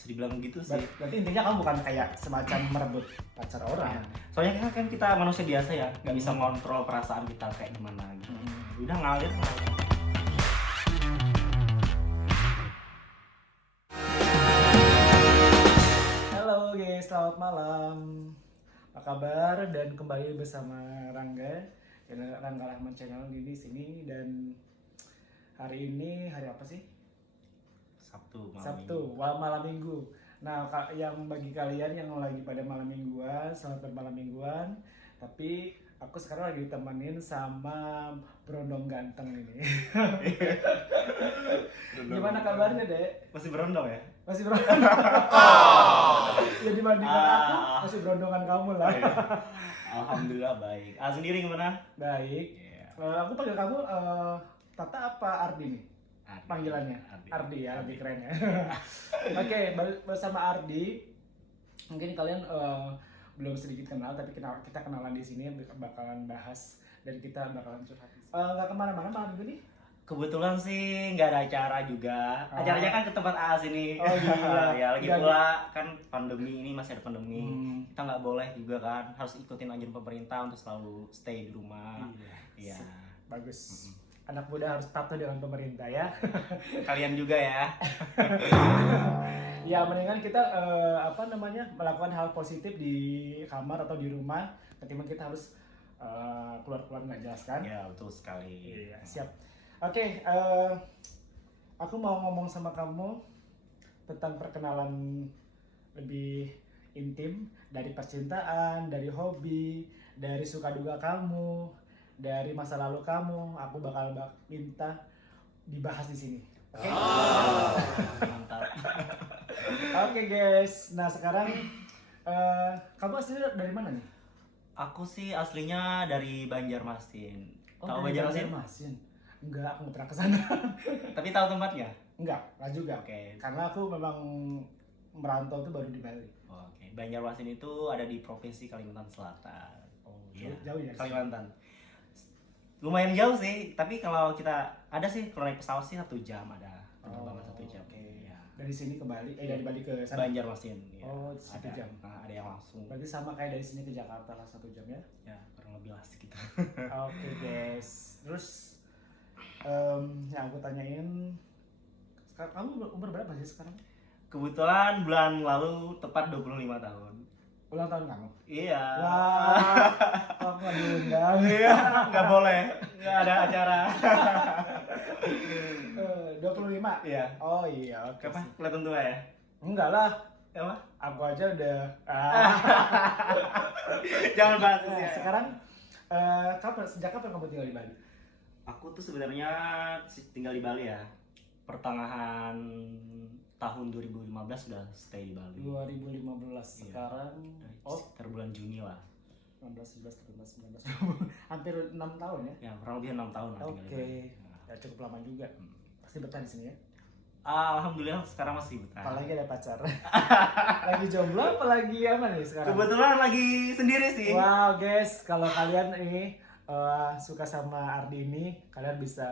Bisa dibilang gitu sih. Berarti intinya kamu bukan kayak semacam merebut pacar orang. Soalnya kan kita manusia biasa ya, nggak bisa ngontrol perasaan kita kayak gimana gitu. Udah ngalir. Halo guys, selamat malam. Apa kabar? Dan kembali bersama Rangga, channel Rangga Rahman Channel di sini. Dan hari ini hari apa sih? Sabtu, malam minggu. Nah, yang bagi kalian yang lagi pada malam mingguan, selamat bermalam mingguan. Tapi aku sekarang lagi ditemenin sama Brondong ganteng ini. Gimana kabarnya, Dek? Masih berondong ya? Masih berondong. Ya dibandingkan aku, masih berondongan kamu lah. Alhamdulillah baik. Sendiri gimana? Baik. Aku panggil kamu Tata apa Ardi nih? Panggilannya Ardi ya, lebih keren ya. Oke, bersama Ardi. Mungkin kalian belum sedikit kenal, tapi kita kenalan di sini bakalan bahas dan kita bakalan curhat. Nggak kemana-mana malam ini? Kebetulan sih nggak ada acara juga. Acaranya kan ke tempat A sini. Oh iya. Ya lagi pula kan pandemi ini masih ada pandemi. Kita nggak boleh juga kan, harus ikutin anjuran pemerintah untuk selalu stay di rumah. Iya. Bagus. Anak muda harus patuh dengan pemerintah ya. Kalian juga ya. Ya mendingan kita melakukan hal positif di kamar atau di rumah ketimbang kita harus keluar-keluar nggak jelas kan? Ya betul sekali. Iya, siap. Oke, aku mau ngomong sama kamu tentang perkenalan lebih intim dari percintaan, dari hobi, dari suka duka kamu, dari masa lalu kamu. Aku bakal minta dibahas di sini. Oke? Mantap. Oke guys, nah sekarang kamu aslinya dari mana nih? Aku sih aslinya dari Banjarmasin. Tahu dari Banjarmasin? Enggak, aku nggak pernah kesana. Tapi tahu tempatnya? Enggak juga. Oke. Karena aku memang merantau tuh baru di Bali. Oke. Banjarmasin itu ada di Provinsi Kalimantan Selatan. Iya. Jauh ya? Kalimantan. Lumayan jauh sih, tapi kalau kita ada sih kalau naik pesawat sih 1 jam ada. Penerbangan 1 jam. Oke. Ya. Dari sini ke Bali, dari Bali ke sana. Banjarmasin. Ya. Oh, 1 jam. Nah, ada yang langsung. Berarti sama kayak dari sini ke Jakarta lah 1 jam ya? Ya, kurang lebih lah segitu. Oke guys, terus yang aku tanyain, sekarang kamu umur berapa sih sekarang? Kebetulan bulan lalu tepat 25 tahun. Ulang tahun kamu? Iya. Wah, aku nggak diundang. Iya, nggak boleh, nggak ada acara. 25? Iya. Oh iya, oke. Apa? Kelihatan tua ya? Enggak lah, Apa? aku aja udah. Jangan bahas Nah, ya. sekarang sejak kapan kamu tinggal di Bali? Aku tuh sebenarnya tinggal di Bali ya. Pertengahan tahun 2015 sudah stay di Bali. 2015 sekarang. Sekitar bulan Juni lah. 16, 17, 18, 19, hampir 6 tahun ya? Ya, kurang lebih 6 tahun lah tinggal di Bali. Ya cukup lama juga. Pasti betah di sini ya? Alhamdulillah sekarang masih betah. Apalagi ada pacar. Lagi jomblo apa lagi apa nih sekarang? Kebetulan lagi sendiri sih. Wow guys, kalau kalian ini suka sama Ardi ini, kalian bisa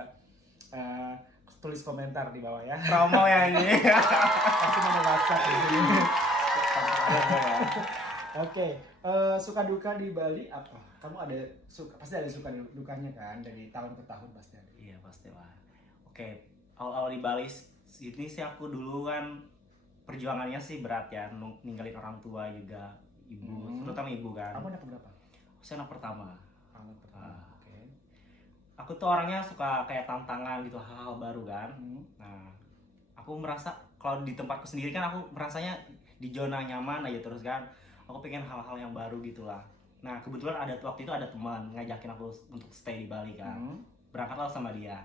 tulis komentar di bawah ya. Promo ya ini. Pasti nomor WhatsApp ini. Oke, suka duka di Bali apa? Kamu pasti ada suka dukanya kan, dari tahun ke tahun pasti ada. Iya pastilah. Oke, awal-awal di Bali ini sih aku dulu kan perjuangannya sih berat ya, ninggalin orang tua juga, ibu, terutama ibu kan. Kamu anak berapa? Saya anak pertama. Anak pertama. Oke. Aku tuh orangnya suka kayak tantangan gitu, hal-hal baru kan. Nah, aku merasa kalau di tempatku sendiri kan aku merasanya di zona nyaman aja terus kan. Aku pengen hal-hal yang baru gitulah. Nah, kebetulan waktu itu ada teman ngajakin aku untuk stay di Bali kan. Berangkatlah sama dia.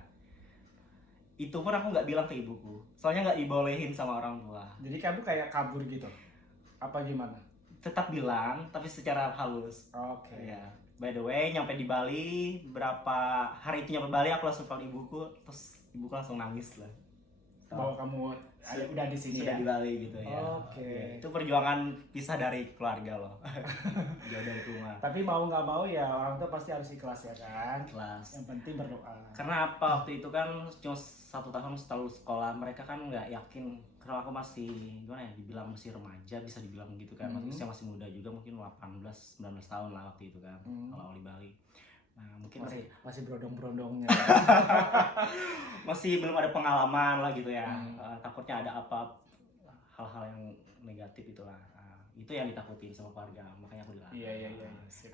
Itu pun aku nggak bilang ke ibuku, soalnya nggak dibolehin sama orang tua. Jadi kamu kayak kabur gitu? Apa gimana? Tetap bilang, tapi secara halus. Oke. Ya. By the way, nyampe di Bali, berapa hari itu nyampe Bali, aku langsung call ibuku, terus ibuku langsung nangis lah. Bahwa kamu udah di sini sudah ya. di Bali gitu ya. Oke. Ya, itu perjuangan pisah dari keluarga loh. Jauh dari rumah. Tapi mau nggak mau ya orang tua pasti harus ikhlas ya kan. Kelas. Yang penting berdoa. Karena apa, waktu itu kan cuma 1 tahun setelah lulus sekolah, mereka kan nggak yakin kalau aku masih gimana ya, dibilang masih remaja, bisa dibilang gitu kan. Maksudnya masih muda juga, mungkin 18-19 tahun lah waktu itu kan, kalau awal di Bali. Nah mungkin masih berondong-berondongnya. masih belum ada pengalaman lah gitu ya. Takutnya ada apa hal-hal yang negatif itulah. Itu yang ditakutin sama keluarga, makanya aku dilarang. Iya.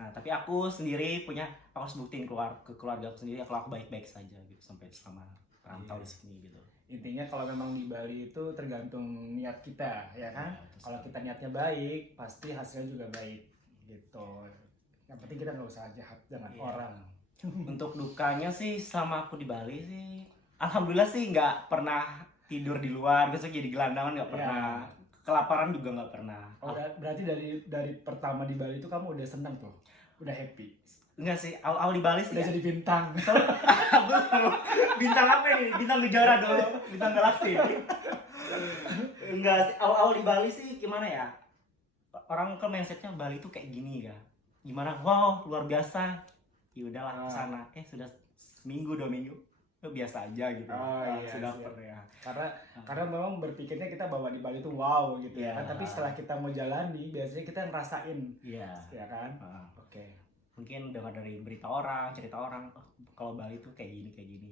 Nah tapi aku sendiri aku harus buktiin ke keluarga aku sendiri kalau aku baik-baik saja gitu sampai selama perantau di sini gitu. Intinya kalau memang di Bali itu tergantung niat kita ya kan. Kalau kita niatnya baik pasti hasilnya juga baik gitu. Yang penting kita nggak usah jahat dengan orang. Untuk dukanya sih selama aku di Bali sih alhamdulillah sih nggak pernah tidur di luar, besok jadi gelandangan nggak pernah. Kelaparan juga nggak pernah. Oh, berarti dari pertama di Bali itu kamu udah seneng tuh, udah happy. Enggak sih, awal di Bali sih udah jadi bintang. Bintang apa nih? Bintang Kejora dong, bintang galaksi. Enggak sih, awal di Bali sih gimana ya? Orang kan mindsetnya Bali tuh kayak gini ya. Gimana? Wow, luar biasa. Ya udahlah ke sana. Sudah seminggu 2 minggu. Biasa aja gitu. Sudah pernah. Karena memang berpikirnya kita bahwa di Bali itu wow gitu kan. Tapi setelah kita mau jalani, biasanya kita ngerasain. Iya. Ya kan? Oke. Mungkin dengar dari berita orang, cerita orang, kalau Bali tuh kayak gini.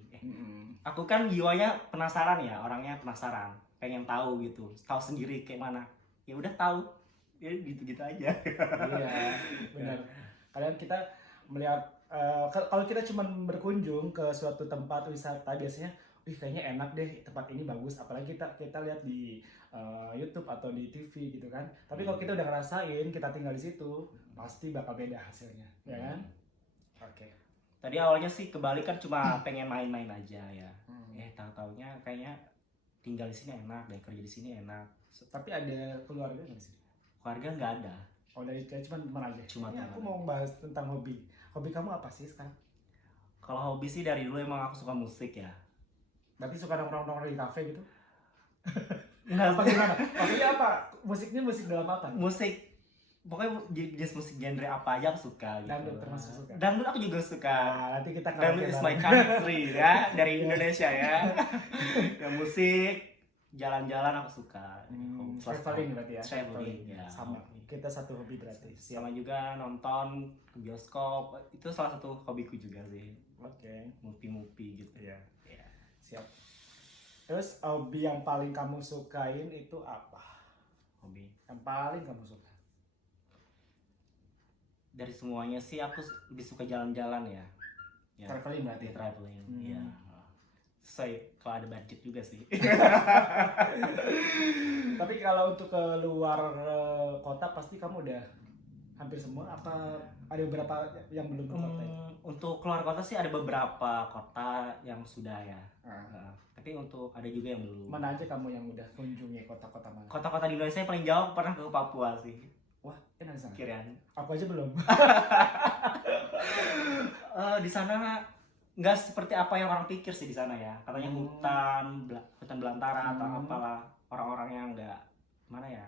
Aku kan jiwanya penasaran ya, orangnya penasaran, pengen tahu gitu, tahu sendiri kayak mana. Ya udah tahu, ya gitu-gitu aja. Iya, benar. Kadang kita melihat kalau kita cuma berkunjung ke suatu tempat wisata biasanya, kayaknya enak deh tempat ini bagus, apalagi kita lihat di YouTube atau di TV gitu kan. Tapi kalau kita udah ngerasain, kita tinggal di situ, pasti bakal beda hasilnya, ya kan? Oke. Tadi awalnya sih ke Bali kan cuma pengen main-main aja ya. Tahu-taunya kayaknya tinggal di sini enak, dan kerja di sini enak. Tapi ada keluarga nggak sih? Keluarga nggak ada. Oh, dari cuma teman aja. Cuma teman. Aku mau bahas tentang hobi. Hobi kamu apa sih sekarang? Kalau hobi sih dari dulu emang aku suka musik ya. Berarti suka nongkrong-nongkrong di kafe gitu? Apa gimana? Maksudnya apa? Musiknya musik dalam apa? Musik, pokoknya jenis musik genre apa aja aku suka gitu. Dangdut termasuk suka? Dangdut aku juga suka. Nanti kita Dangdut is my country ya, dari Indonesia ya. Musik, jalan-jalan aku suka. Traveling berarti ya? Traveling ya. Sama, kita satu hobi berarti. Sama juga nonton ke bioskop, itu salah satu hobiku juga sih. Oke. Movie gitu ya. Siap. Terus hobi yang paling kamu sukain itu apa? Hobi yang paling kamu suka? Dari semuanya sih aku lebih suka jalan-jalan ya. Traveling berarti? Traveling, iya. Kalau ada budget juga sih. Tapi kalau untuk ke luar kota pasti kamu udah hampir semua, apa ada beberapa yang belum ke kota ya? Untuk keluar kota sih ada beberapa kota yang sudah ya. Tapi untuk ada juga yang belum. Mana aja kamu yang udah kunjungi kota-kota mana? Kota-kota di Indonesia yang paling jauh pernah ke Papua sih. Wah, enak di sana. Kirain. Aku aja belum. Di sana nggak seperti apa yang orang pikir sih di sana ya. Katanya hutan belantara atau apalah, orang-orangnya nggak mana ya,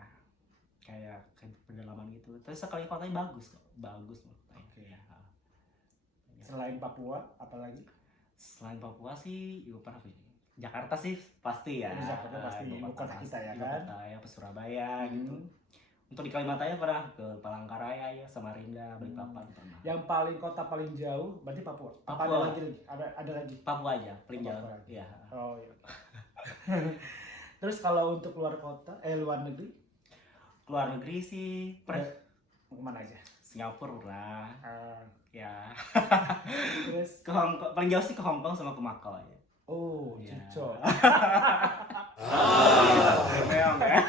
kayak pedalaman gitu. Tapi sekali kotanya bagus kok, bagus menurut saya. Selain Papua, apalagi? Selain Papua sih, juga pernah ke Jakarta sih pasti ya. Jakarta pasti ibu kota kita ya kan. Kota ya, ke Surabaya gitu. Untuk di Kalimantan pernah ke Palangkaraya ya, Samarinda, Balikpapan pernah. Yang kota paling jauh berarti Papua. Apa ada lagi? Ada lagi? Papua aja, paling jauh. Iya. Oh iya. Terus kalau untuk luar kota, luar negeri? Luar negeri sih pernah. Kemana aja? Singapura pernah. Ya. Terus ke Hongkong, paling jauh sih ke Hongkong sama ke Makau aja. Oh, cocok. Memang ya.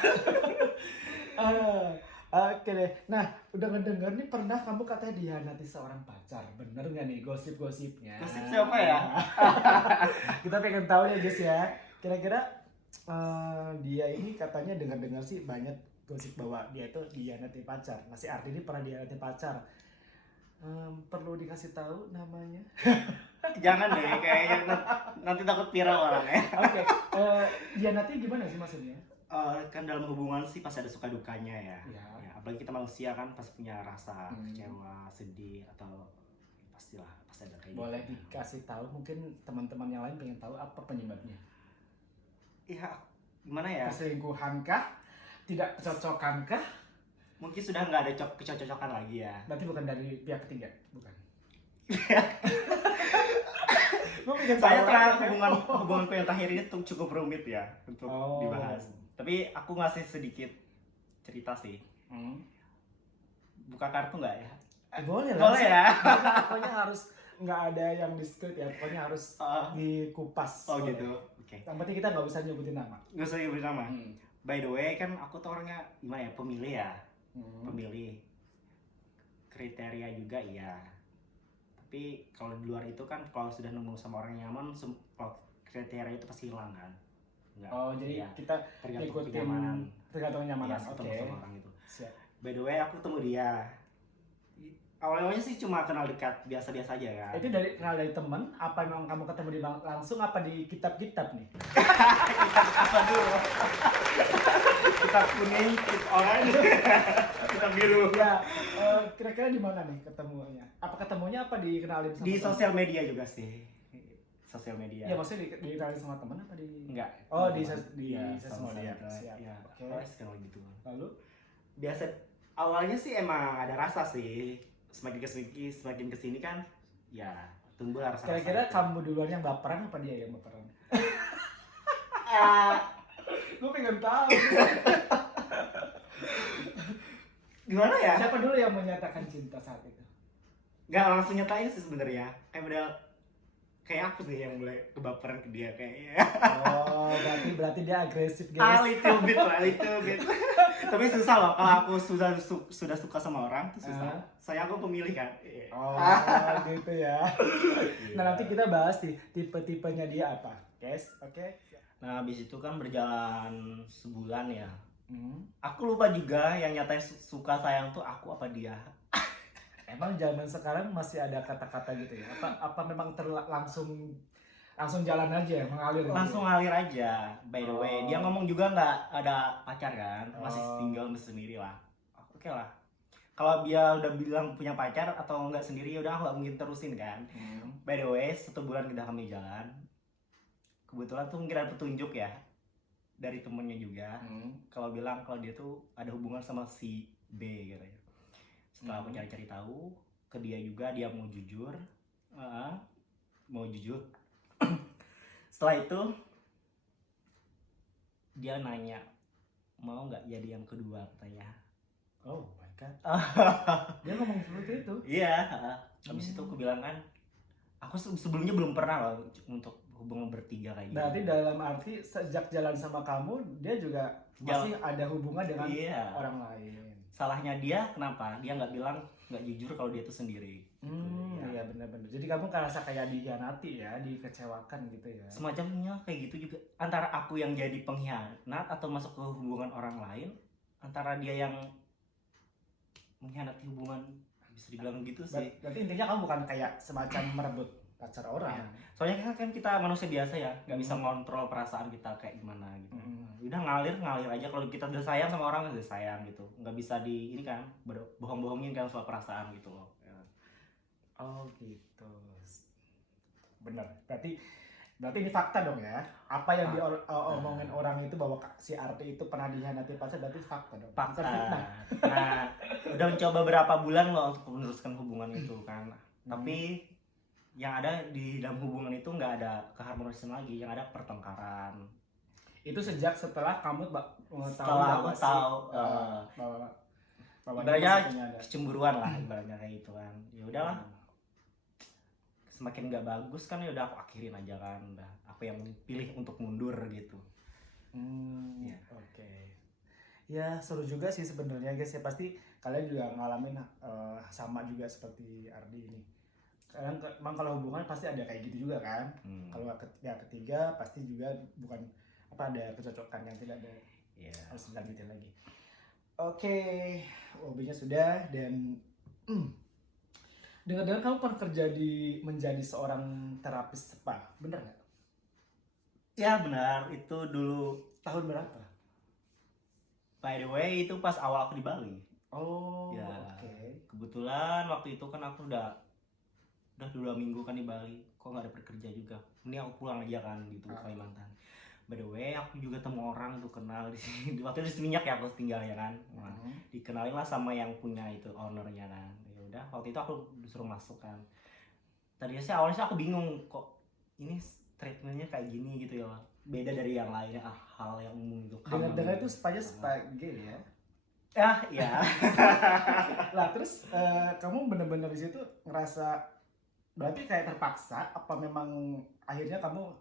Oke deh. Nah, udah ngedenger nih, pernah kamu katanya dihianati seorang pacar. Bener nggak nih gosip-gosipnya? Gosip siapa ya? Kita pengen tahu ya guys ya. Kira-kira dia ini katanya dengar-dengar sih banyak gosip bahwa dia itu dihianati pacar. Nah, si Ardi ini pernah dihianati pacar. Perlu dikasih tahu namanya? Jangan deh, kayaknya nanti takut viral orangnya. Oke, nanti gimana sih maksudnya? Kan dalam hubungan sih pasti ada suka dukanya ya. Ya. Ya, apalagi kita manusia kan pasti punya rasa kecewa, sedih atau pastilah pasti ada kayak Boleh gitu. dikasih tahu, mungkin teman-teman yang lain pengen tahu apa penyebabnya? Ya gimana ya? Perselingkuhan kah? Tidak kecocokan kah? Mungkin sudah nggak ada kecocokan lagi ya. Berarti bukan dari pihak ketiga, bukan? Gue pengen Saya tahu terakhir kan? hubunganku yang terakhir ini tuh cukup rumit ya untuk dibahas. Tapi aku ngasih sedikit cerita sih. Buka kartu nggak ya? Boleh lah. Boleh ya. Pokoknya harus nggak ada yang diskret ya. Pokoknya harus dikupas. Oh boleh. gitu. Oke. Yang penting kita nggak usah nyebutin nama. Nggak usah nyebutin nama. By the way kan aku tuh orangnya gimana ya, pemilih ya. Pemilih. Kriteria juga iya. Tapi kalau di luar itu kan kalau sudah nemu sama orang yang nyaman, kriteria itu pasti hilang kan. Enggak. Oh jadi ya, kita tergantung ikutin kenyamanan. tergantung kenyamanan. Iya, Oke. ketemu sama orang itu. Siap. By the way aku ketemu dia. Awalnya sih cuma kenal dekat biasa-biasa aja kan. Itu kenal dari teman, apa memang kamu ketemu di langsung apa di kitab-kitab nih? Apa dulu? Kitab kuning, kitab oranye, kitab biru. Ya, kira-kira di mana nih ketemunya? Apa ketemunya apa dikenalin sama Di teman? sosial media juga sih. Sosial media. Ya maksudnya dikenalin sama teman apa di? Enggak. Oh di Ya, sosial media. Siap. Ya, Oke. kenal gitu. Lalu? Biasa awalnya sih emang ada rasa sih. Semakin kesini kan ya tumbuh rasa. Kira-kira kamu duluan yang baperan apa dia yang baperan? Gue pengen tahu. Gimana ya? Siapa dulu yang menyatakan cinta saat itu? Gak langsung nyatain sih sebenarnya. Kayak aku sih yang mulai kebaperan ke dia kayaknya. Oh, berarti dia agresif A guys. little bit. Tapi susah loh kalau aku sudah suka sama orang tuh susah. Saya aku pemilih kan. Oh, gitu ya. Nah, nanti kita bahas sih tipe-tipenya dia apa, guys. Oke. Nah, habis itu kan berjalan sebulan ya. Aku lupa juga yang nyatain suka sayang tuh aku apa dia. Emang zaman sekarang masih ada kata-kata gitu ya? Apa memang langsung jalan aja, mengalir? Langsung ngalir aja. By the way, dia ngomong juga nggak ada pacar kan, masih single sendiri lah. Oke lah. Kalau dia udah bilang punya pacar atau nggak sendiri, udah aku nggak mungkin terusin kan. By the way, 1 bulan kita kami jalan. Kebetulan tuh mungkin ada petunjuk ya dari temennya juga. Kalau bilang kalau dia tuh ada hubungan sama si B gitu ya. Setelah aku cari-cari tahu, ke dia juga dia mau jujur. Setelah itu dia nanya mau nggak jadi yang kedua katanya. Oh my god. Dia ngomong seperti itu? Iya. Habis itu aku bilang kan, aku sebelumnya belum pernah loh untuk hubungan bertiga kayak gitu. Berarti dalam arti sejak jalan sama kamu, dia juga masih ada hubungan dengan orang lain. Salahnya dia kenapa? Dia nggak jujur kalau dia tuh sendiri. Iya benar-benar. Jadi kamu ngerasa kayak dikhianati ya, dikecewakan gitu ya. Semacamnya kayak gitu juga. Antara aku yang jadi pengkhianat atau masuk ke hubungan orang lain, antara dia yang mengkhianati hubungan, bisa dibilang gitu sih. Berarti intinya kamu bukan kayak semacam merebut pacar orang. Soalnya kan kita manusia biasa ya, nggak bisa ngontrol perasaan kita kayak gimana gitu. Udah ngalir aja. Kalau kita udah sayang sama orang udah sayang gitu, nggak bisa ini kan bohong-bohongin kan soal perasaan gitu loh. Oh gitu, bener. Berarti ini fakta dong ya. Apa yang diomongin orang itu bahwa si Arti itu pernah dikhianati pacar, berarti fakta dong. Fakta. Nah, udah mencoba berapa bulan loh untuk meneruskan hubungan itu kan. Tapi yang ada di dalam hubungan itu nggak ada keharmonisan lagi, yang ada pertengkaran. Itu setelah kamu setelah aku tahu bahwa ibaratnya kecemburuan lah, ibaratnya kayak gitu kan. Ya udahlah, semakin nggak bagus kan, ya udah aku akhirin aja kan. Udah aku yang pilih untuk mundur gitu. Oke. Ya seru juga sih sebenarnya guys ya, pasti kalian juga ngalamin sama juga seperti Ardi ini. Kadang memang kalau hubungan pasti ada kayak gitu juga kan. Kalau yang ketiga pasti juga bukan ada kecocokan yang tidak ada. Harus dilanjutin lagi. Oke, hobinya sudah dan Dengar-dengar kamu pernah kerja menjadi seorang terapis spa, bener nggak? Ya benar, itu dulu. Tahun berapa? By the way, itu pas awal aku di Bali. Oh, Ya, oke. kebetulan waktu itu kan aku udah 2 minggu kan di Bali, kok nggak dapet kerja juga. Mending aku pulang aja kan gitu ke Kalimantan. By the way, aku juga temu orang tuh kenal di sini. Waktu itu di Seminyak ya aku tinggal ya kan. Nah, dikenalin lah sama yang punya itu ownernya kan. Ya udah, waktu itu aku disuruh masuk kan. Tadinya sih awalnya sih aku bingung kok ini treatmentnya kayak gini gitu ya. Beda dari yang lainnya, hal yang umum gitu. Dengar-dengar itu spanya spa gay ya? Ya. Lah terus kamu bener-bener di situ ngerasa berarti kayak terpaksa apa memang akhirnya kamu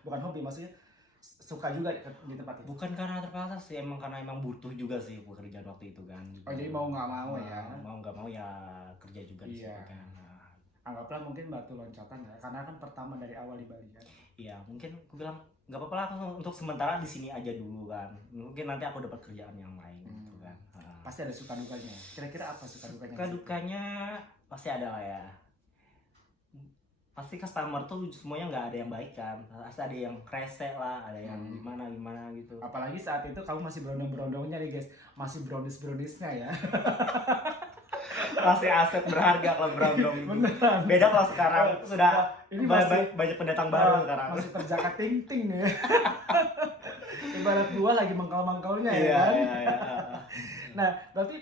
bukan hobi maksudnya suka juga di tempat itu? Bukan karena terpaksa sih, karena emang butuh juga sih pekerjaan waktu itu kan. Oh jadi mau nggak mau ya? Mau nggak mau ya kerja juga di situ Iya. kan. Anggaplah mungkin batu loncatan ya, karena kan pertama dari awal di Bali kan. Iya, mungkin aku bilang nggak apa-apa lah, aku untuk sementara di sini aja dulu kan. Mungkin nanti aku dapat kerjaan yang lain gitu kan. Pasti ada suka dukanya. Kira-kira apa suka dukanya? Suka dukanya pasti ada lah ya. Pasti customer tuh semuanya nggak ada yang baik kan. Pasti ada yang kresek lah, ada yang gimana gitu. Apalagi saat itu kamu masih berondong-berondongnya nih guys, masih brownies-browniesnya ya. Masih aset berharga kalau berondong itu. Beneran. Beda kalau sekarang sudah ini masih banyak pendatang baru sekarang. Masih terjaga ting-ting nih. Ibarat dua lagi mangkal-mangkalnya ya Iya, kan. iya. Nah, berarti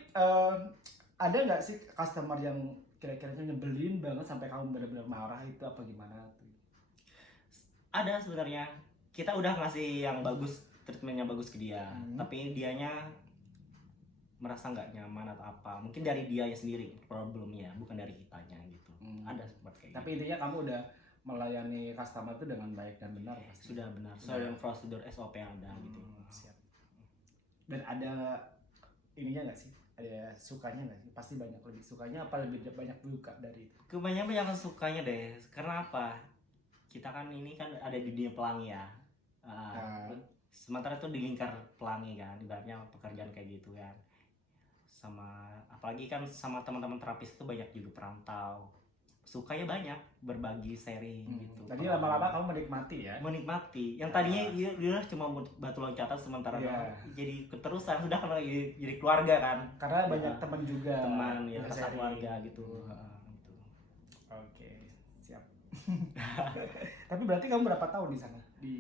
ada nggak sih customer yang kira-kira nyebelin banget sampai kamu benar-benar marah itu apa gimana tuh? Ada sebenarnya. Kita udah ngasih yang bagus, treatmentnya bagus ke dia, tapi dianya merasa nggak nyaman atau apa. Mungkin dari dianya sendiri problemnya, bukan dari kitanya gitu. Ada seperti kayak Tapi gitu. intinya kamu udah melayani customer itu dengan baik dan benar pasti. Sudah benar. Soal yang prosedur SOP yang ada gitu. Siap. Dan ada ininya nggak sih? Ada sukanya nggak sih? Pasti banyak lebih sukanya apa lebih banyak duka dari itu? Kebanyakan sukanya deh. Karena apa? Kita kan ini kan ada di dunia pelangi ya. Sementara itu di lingkar pelangi kan, ibaratnya pekerjaan kayak gitu kan. Sama apalagi kan sama teman-teman terapis itu banyak juga perantau. Sukanya banyak berbagi sharing gitu. Jadi lama-lama kamu menikmati ya? Menikmati. Yang tadinya dia cuma batu loncatan sementara jadi keterusan, sudah kan jadi keluarga kan. Karena banyak teman juga. Teman ya, rasa keluarga gitu. Oke, siap. Tapi berarti kamu berapa tahun di sana di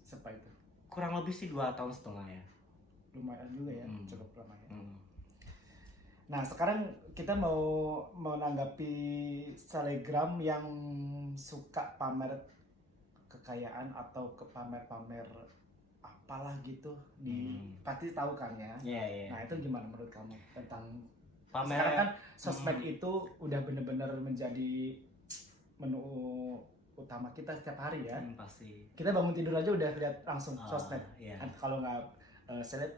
spa itu? Kurang lebih sih 2,5 tahun ya. Lumayan juga ya, cukup lama ya. Nah sekarang kita mau menanggapi selebgram yang suka pamer kekayaan atau ke pamer-pamer apalah gitu pasti tahu kan ya. Iya. Nah itu gimana menurut kamu tentang pamer? Sekarang kan sosmed itu udah bener-bener menjadi menu utama kita setiap hari ya. Pasti. Kita bangun tidur aja udah lihat langsung sosmed. Iya. Kalau nggak seleb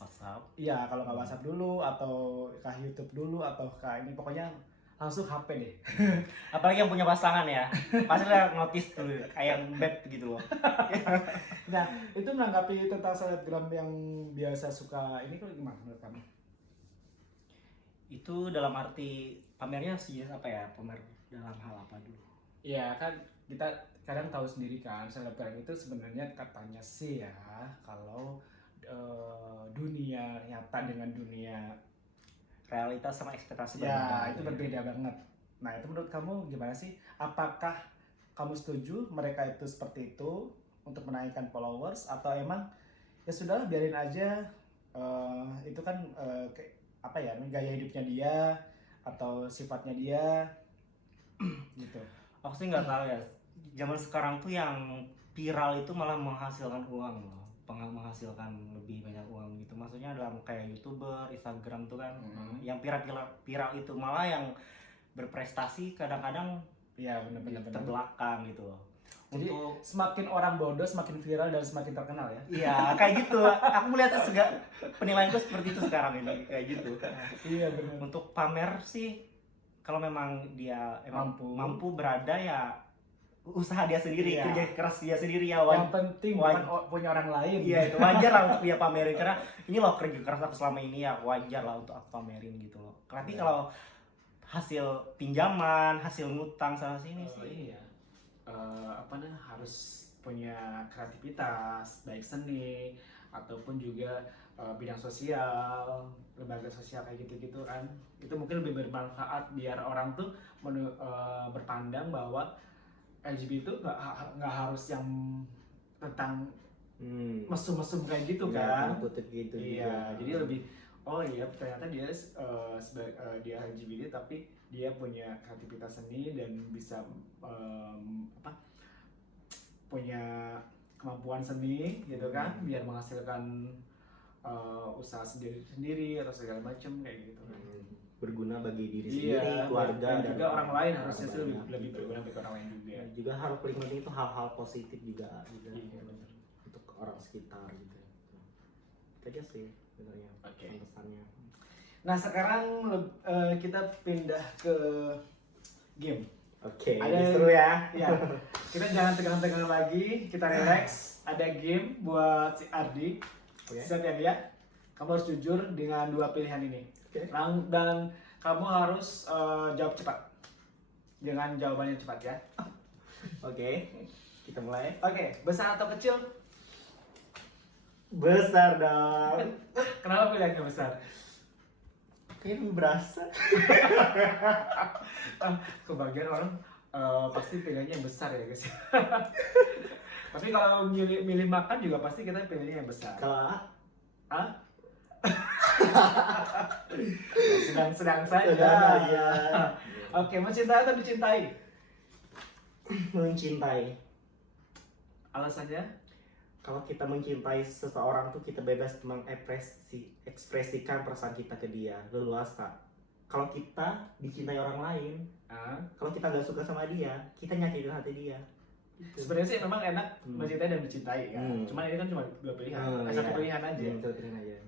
WhatsApp. Iya, kalau nggak WhatsApp dulu atau ke YouTube dulu atau ke ini pokoknya langsung HP deh. Apalagi yang punya pasangan ya, pasti lah notice tuh kayak beb gitu loh. Nah itu menanggapi tentang selebgram yang biasa suka ini kalau gimana menurut kamu? Itu dalam arti pamernya sejenis apa ya? Pamer dalam hal apa dulu? Iya kan kita kadang tahu sendiri kan selebgram itu sebenarnya katanya sih ya kalau dunia nyata dengan dunia realitas sama ekspektasi ya itu berbeda banget. Nah itu menurut kamu gimana sih? Apakah kamu setuju mereka itu seperti itu untuk menaikkan followers atau emang ya sudah biarin aja itu kan kayak apa ya gaya hidupnya dia atau sifatnya dia gitu. Aku sih nggak tahu ya. Zaman sekarang tuh yang viral itu malah menghasilkan uang loh. Menghasilkan lebih banyak uang gitu. Maksudnya dalam kayak YouTuber, Instagram tuh kan yang viral itu malah yang berprestasi kadang-kadang ya benar-benar terbelakang gitu loh. Jadi semakin orang bodoh semakin viral dan semakin terkenal ya. Iya, kayak gitu. Aku melihat penilaianku seperti itu sekarang ini, kayak gitu. Iya benar. Untuk pamer sih kalau memang dia mampu berada ya usaha dia sendiri, kerja keras dia sendiri ya. Yang penting bukan punya orang lain. Iya, itu wajar lah untuk dia pamerin karena ini loh kerja keras aku selama ini ya, wajar lah untuk aku pamerin gitu loh. Tapi kalau hasil pinjaman, hasil ngutang sana sini sih. Iya. Harus punya kreativitas, baik seni ataupun juga bidang sosial, lembaga sosial kayak gitu-gitu kan. Itu mungkin lebih bermanfaat biar orang tuh berpandang bahwa LGBT itu nggak harus yang tentang mesum-mesum kayak gitu kan. Kutip gitu Iya, juga. jadi lebih oh iya ternyata dia dia LGBT tapi dia punya kreativitas seni dan bisa punya kemampuan seni gitu kan biar menghasilkan usaha sendiri atau segala macam kayak gitu. Berguna bagi diri Iya, sendiri, keluarga dan juga orang lain harusnya sih banyak lebih gitu. berguna bagi orang lain juga. Juga hal paling penting itu hal-hal positif juga gitu. Iya, benar. Untuk orang sekitar gitu. Itu aja sih sebenarnya Oke. pesannya. Nah sekarang kita pindah ke game. Oke, Ada ini seru ya. Ya, kita jangan tegang-tegang lagi, kita relax. Ada game buat si Ardi. Oke. Siap ya dia? Kamu harus jujur dengan dua pilihan ini. Oke. Dan kamu harus jawab cepat. Dengan jawabannya cepat ya. Oke. Kita mulai. Oke, besar atau kecil? Besar dong. Kenapa pilihannya besar? Kayaknya berasa. Kebagian orang pasti pilihannya yang besar ya guys. Tapi kalau milih makan juga pasti kita pilihnya yang besar. Kalau Hah? Sedang saja. Sedang aja. Oke, mencintai atau dicintai? mencintai. Alasannya? Kalau kita mencintai seseorang tuh kita bebas mengekspresikan perasaan kita ke dia leluasa. Kalau kita dicintai orang lain, kalau kita nggak suka sama dia, kita nyakitin hati dia. Sebenarnya sih memang enak mencintai dan dicintai kan. Cuman ini kan cuma dua pilihan, satu Iya. pilihan aja. Satu pilihan aja.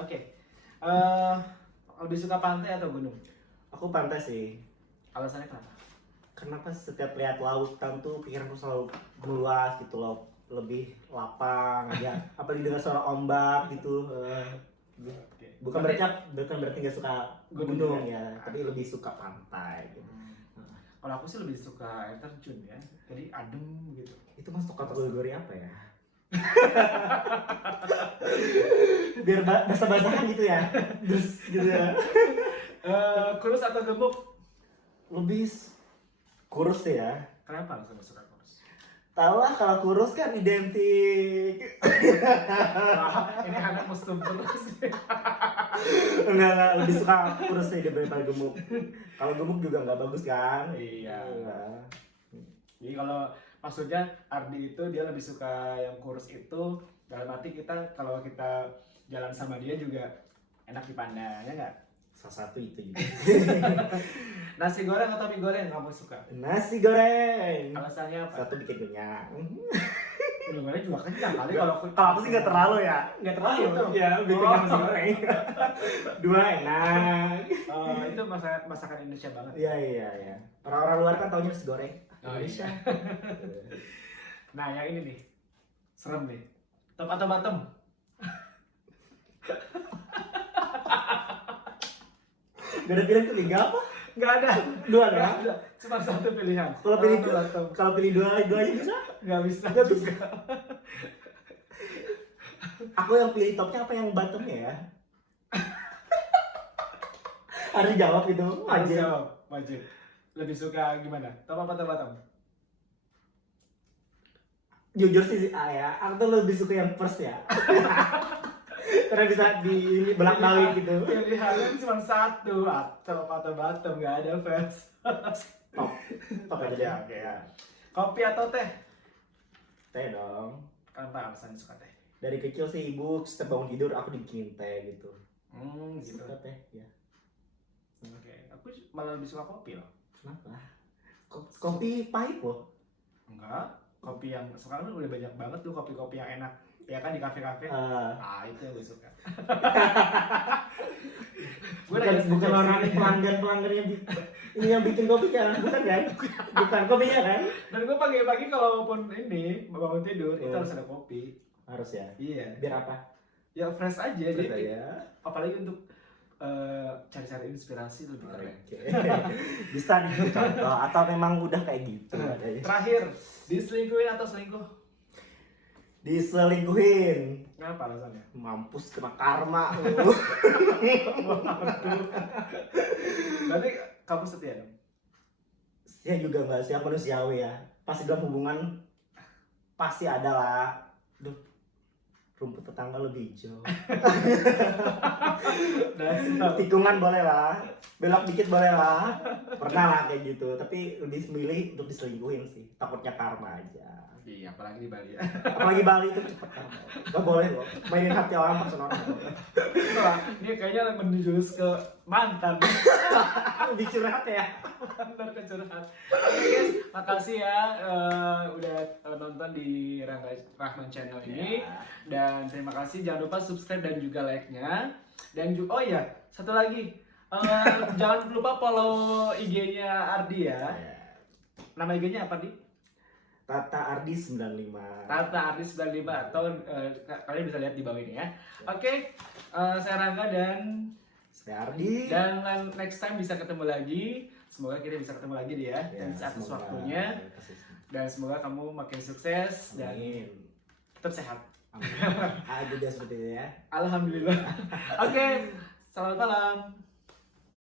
Oke. Lebih suka pantai atau gunung? Aku pantai sih. Alasannya kenapa? Kenapa setiap lihat lautan tuh pikiranku selalu meluas gitu loh, lebih lapang aja. Apalagi dengan suara ombak gitu. Bukan berarti nggak suka gunung ya, tapi lebih suka pantai. Gitu. Kalau aku sih lebih suka air terjun ya, jadi adem gitu. Itu masuk kategori apa ya? Biar basah-basahan gitu ya, dus gitu ya. Kurus atau gemuk? Lebih kurus ya. Kenapa langsung suka kurus? Tahu lah kalau kurus kan identik. Ini anak mesum terus. Enggak, lebih suka kurus sih daripada gemuk. Kalau gemuk juga nggak bagus kan? Iya. Jadi kalau maksudnya Ardi itu dia lebih suka yang kurus itu, dalam arti kalau kita jalan sama dia juga enak dipandang, ya nggak? Salah satu itu juga. Nasi goreng atau mie goreng kamu suka? Nasi goreng. Alasannya apa? Satu bikin kenyang. Mie goreng juga kenyang kali Kalau aku sih nggak terlalu ya. Nggak terlalu tuh. Ya, bikin kenyang nasi goreng. Dua enak. Itu masakan Indonesia banget. Iya. Orang-orang luar kan taunya nasi goreng. Indonesia. Nah, yang ini nih. Serem nih. Top atau bottom? Gak ada pilihan ketiga apa? Nggak ada. Dua Nggak ada. ada. Cuma satu pilihan. Kalau pilih Top atau bottom? kalau pilih duanya bisa? Nggak bisa. Nggak bisa. juga. Aku yang pilih topnya apa yang bottomnya ya? Harus jawab itu. Harus Wajib. jawab. Wajib. Lebih suka gimana? Top atau bottom? Jujur sih ya, aku tuh lebih suka yang first ya. Karena bisa di belak-balik gitu. Pilihannya cuma satu, top atau bottom, nggak ada first. Top aja deh. Oke ya. Kopi atau teh? Teh dong. Kenapa alasannya suka teh? Dari kecil sih ibu setiap bangun tidur aku dibikin teh gitu. Gitu. Suka teh ya. Oke, aku malah lebih suka kopi loh. Kenapa? Kopi pahit loh. Enggak, kopi yang sekarang udah banyak banget tuh kopi-kopi yang enak. Ya kan di kafe-kafe. Itu yang gue suka. Bukan orang pelanggan ini yang bikin kopi kan, bukan kan? Bukan kopinya kan? Dan gue pagi-pagi kalaupun ini bangun tidur itu harus ada kopi. Harus ya. Iya. Biar apa? Ya fresh aja Fresh jadi. aja. Apalagi untuk cari-cari inspirasi lebih keren. Oke. Bisa dicontoh atau memang udah kayak gitu? Terakhir, diselingkuhin atau selingkuh? Diselingkuhin. Kenapa alasannya? Mampus kena karma. Berarti kamu setia dong? Ya juga mbak, siapa manusiawi ya. Pasti dalam hubungan pasti ada lah. Duh, rumput tetangga lebih hijau. Tikungan boleh lah, belok dikit boleh lah. Pernah lah kayak gitu. Tapi lebih memilih untuk diselingkuhin sih. Takutnya karma aja. Iya, apalagi di Bali ya. Apalagi Bali itu cepet karma. Gak boleh loh. Mainin hati orang person orang. Wah, ini kayaknya menjurus ke mantan. Lebih curhat ya. Mantan ke curhat. Oke guys, makasih ya udah nonton di Rangga Rahman channel ini. Dan terima kasih, jangan lupa subscribe dan juga like-nya. Dan oh iya, satu lagi. Jangan lupa follow IG-nya Ardi ya. Nama IG-nya apa, Di? Tata Ardi 95. Tata Ardi 95 atau kalian bisa lihat di bawah ini ya. Oke, saya Rangga dan Saya Ardi. dan next time bisa ketemu lagi. Semoga kita bisa ketemu lagi dia Ya, di atas semoga. waktunya. Dan semoga kamu makin sukses dan Amin. tetap sehat. Amin. Juga seperti itu ya. Alhamdulillah. Oke, selamat malam.